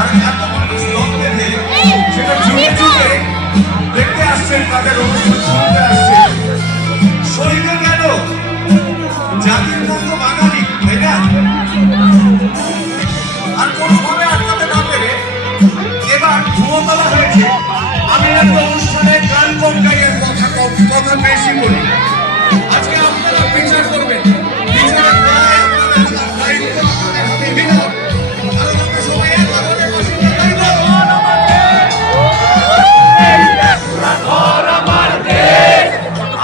আর এত মানুষ দল বেঁধে সেটা যুগে যুগে দেখতে আসছেন, তাদের অনুষ্ঠান শুনতে আসছেন। শহীদে গেল জাতির মতো বাঙালি, তাই না? আর কোনোভাবে আটকাতে না পেরে এবার ধুয়ো তোলা হয়েছে। আমি একটা অনুষ্ঠানে গান কম গাইয়ের কথা বেশি বলি। আজকে আপনারা বিচার করবেন, বিচারের দায় আপনাদের, দায়িত্ব আপনাদের হাতে বিনা। কারণ আমরা সবাই এক ধরনের বাসিন্দা, তাই তো? ঘর আমার দেশ,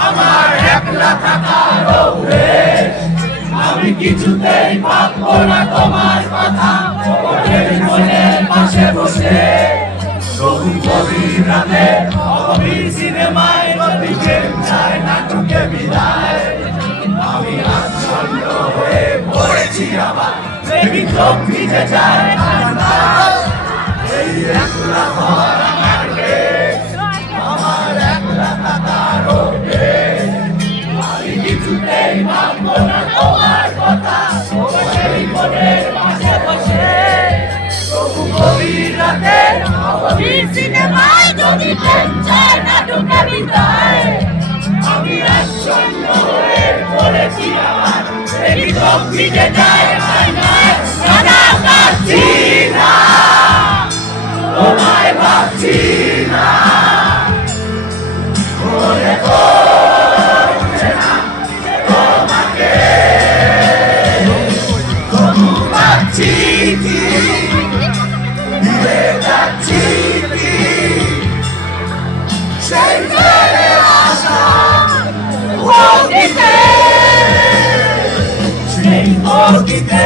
আমার একলা থাকার অভ্যেস। আমি কিছুতেই ভাববো না তোমার কথা, মনের পাশে বসে সবুজ গভীর রাতে অগভীর সিনেমায় নদীকে চায় নাটকে বিদায়। আমি আচ্ছন্ন হয়ে পড়েছি আবার, প্রেমিক চোখ ভিজে যায় ঠান্ডায়। এই একলা ঘর আমার দেশ, আমার একলা থাকার অভ্যেস। আমি কিছুতেই ভাববো না তোমার কথা, সেই মনের পাশে বসে তবু গভীর রাতে অগভীর সিনেমায় যদি প্রেম চায় নাটকে বিদায়। আমি আচ্ছন্ন হয়ে পড়েছি আমার, প্রেমিক চোখ ভিজে যায় ঠান্ডায়। না পাচ্ছি না, তোমায় ভাবছি না, মনে পড়ছে না তোমাকে। তবু ভাবছি কি, দিয়ে যাচ্ছি কি, সেই ফেলে আসা অতীতে, সেই অতীতে।